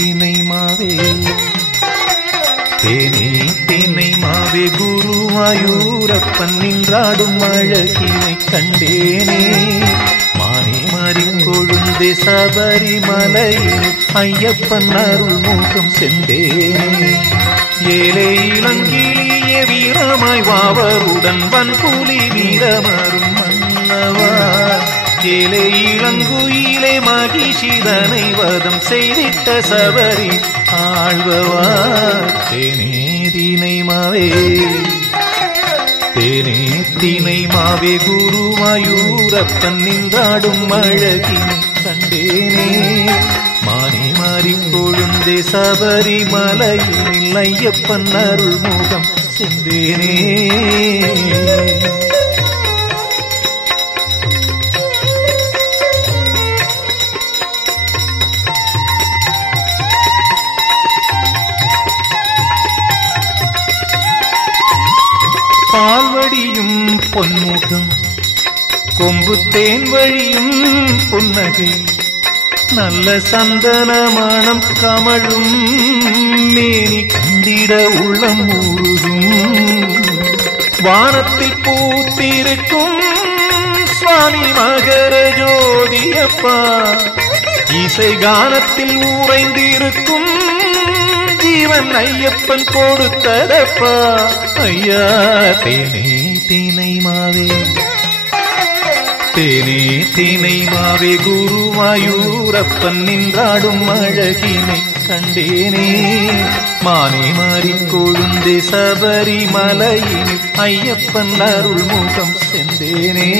தினை மாவே தேனே தினை மாவே குருவாயூரப்பன் நின்றாடும் அழகினை கண்டேனே மானே மாறி கொழுந்தே சபரிமலையில் ஐயப்பன் அருள் முகம் சென்றேனே ஏலே இளங்கிளிய வீரமாய் வாவருடன் வன்புலி வீரமரும் மன்னவா ஏலே இளங்குயிலே மகிஷிதனை வதம் செய்திட்ட சபரி ஆழ்வவா தேனே தினை மாவே தேனே தினை மாவே குருவாயூரப்பன் நின்றாடும் அழகினை கண்டேனே மானே மாறி கொழுந்தே சபரிமலையில் ஐயப்பன் அருள் முகம் சென்றேனே பால்வடியும் பொன்முகம் கொம்பு தேன் வழியும் புன்னகை நல்ல சந்தன மணம் கமழும் மேனி கண்டிட உள்ளம் ஊருகும் வானத்தில் பூத்திருக்கும் சுவாமி மகர ஜோதியப்பா இசை கானத்தில் ஊரைந்திருக்கும் ஜீவன் ஐயப்பன் கொடுத்ததப்பா ஐயா தேனே தினை மாவே தேனே தினை மாவே குருவாயூரப்பன் நின்றாடும் அழகினை கண்டேனே மானே மாறி கொழுந்தே சபரிமலையில் ஐயப்பன் அருள் முகம் சென்றேனே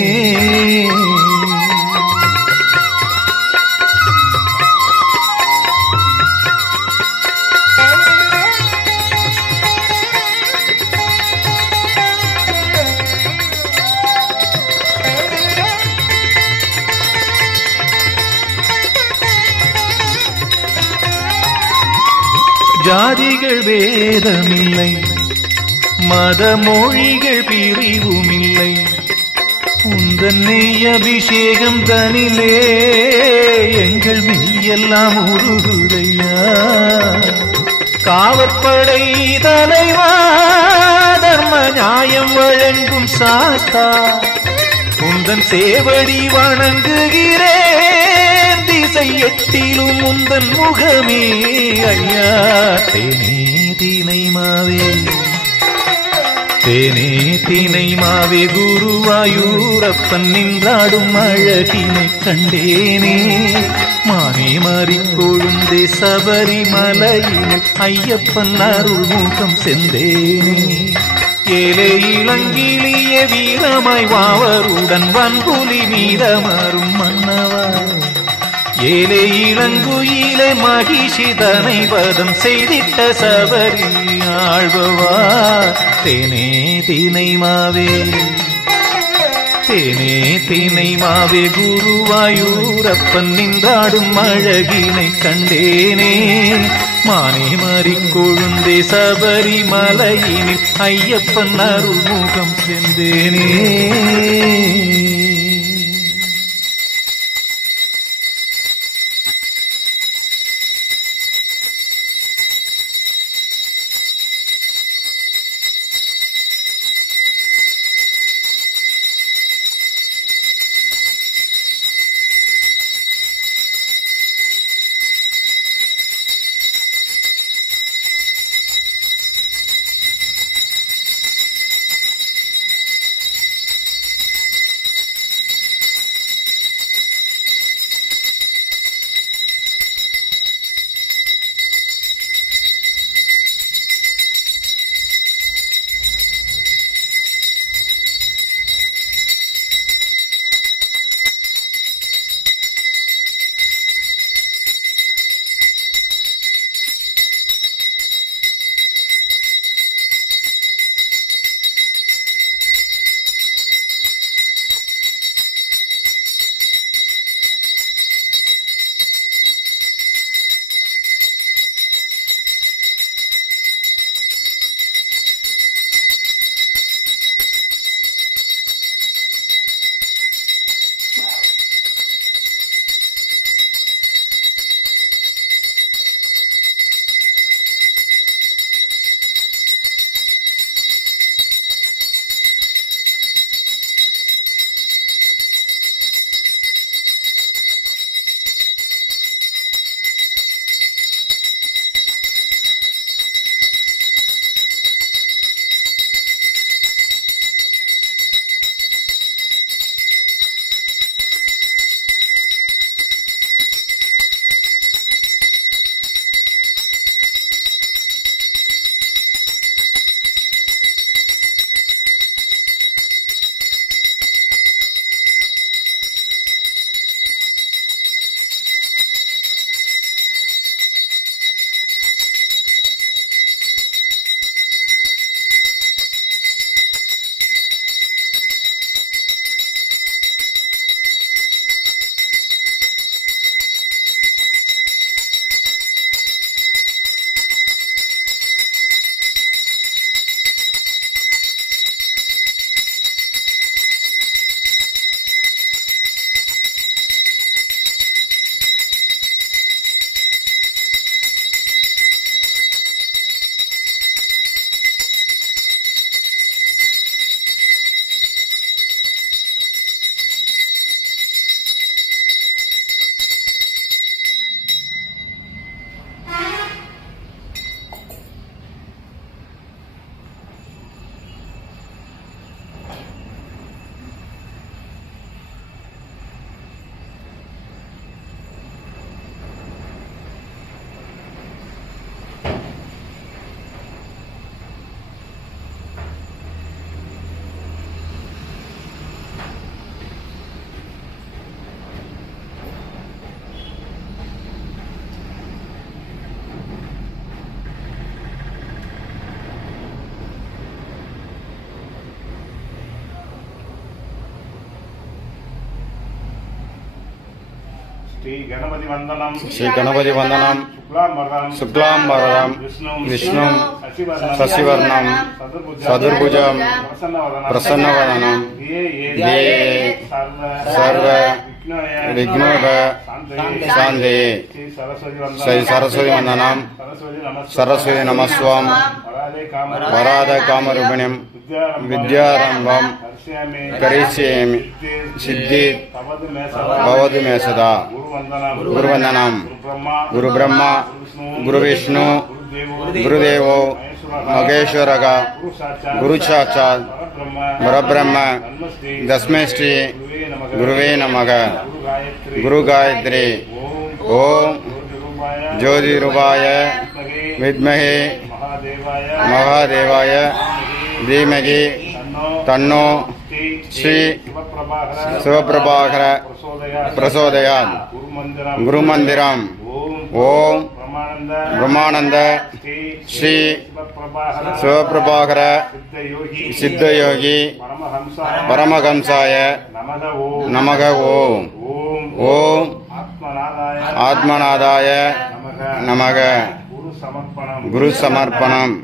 ஜாதிகள் வேதமில்லை மதமொழிகள் பிரிவுமில்லை உந்தன் நெய் அபிஷேகம் தனிலே எங்கள் மெய்யெல்லாம் உருகுதையா காவற்படை தலைவா தர்ம நியாயம் வழங்கும் சாஸ்தா உந்தன் சேவடி வணங்குகிறேன் திசை எட்டிலும் உந்தன் முகமே ஐயா தேனே தினை மாவே தேனே தினை மாவே குருவாயூரப்பன் நின்றாடும் அழகினை கண்டேனே மானே மாறி கொழுந்தே சபரிமலையில் ஐயப்பன் அருள் முகம் சென்றேனே ஏலே இளங்கிளிய வீரமாய் வாவருடன் வன்புலி வீரமரும் மன்னவா ஏலே இளங்குயிலே மகிஷிதனை வதம் செய்திட்ட சபரி ஆழ்வவா தேனே தினை மாவே தேனே தினை மாவே குருவாயூரப்பன் நின்றாடும் அழகினை கண்டேனே மானே மாறி கொழுந்தே சபரிமலையினில் ஐயப்பன் அருள் முகம் சென்றேனே ஸ்ரீ கணபதி வந்தனம் ஸ்ரீ கணபதி வந்தனம் சுக்லாம்பரதம் விஷ்ணும் சசிவர்ணம் சதுர்புஜம் பிரசன்னவதனம் சர்வ விக்னோப சாந்தே ஸ்ரீ சரஸ்வதி வந்தனம் சரஸ்வதி நமஸ்வாம் வராத காமரூபிணிம் வித்யாரம்பம் கரிஷ்யாமி சித்தி பவது மே சதா குருவந்தனம் குரு பிரம்மா குரு விஷ்ணு குருதேவோ மகேஸ்வரக குரு சாட்சாத் பரபிரம்ம தஸ்மை ஸ்ரீ குருவே நமக குரு காயத்ரி ஓம் ஜோதிரூபாய வித்மஹே மகாதேவாய தீமகி தன்னோ ஸ்ரீ சிவபிரபாகர பிரசோதயாத் குருமந்திரம் ஓம் பிரம்மானந்த ஸ்ரீ சிவபிரபாகர சித்தயோகி பரமஹம்சாய நமக ஓம் ஓம் ஆத்மநாதாய நமக குரு சமர்ப்பணம்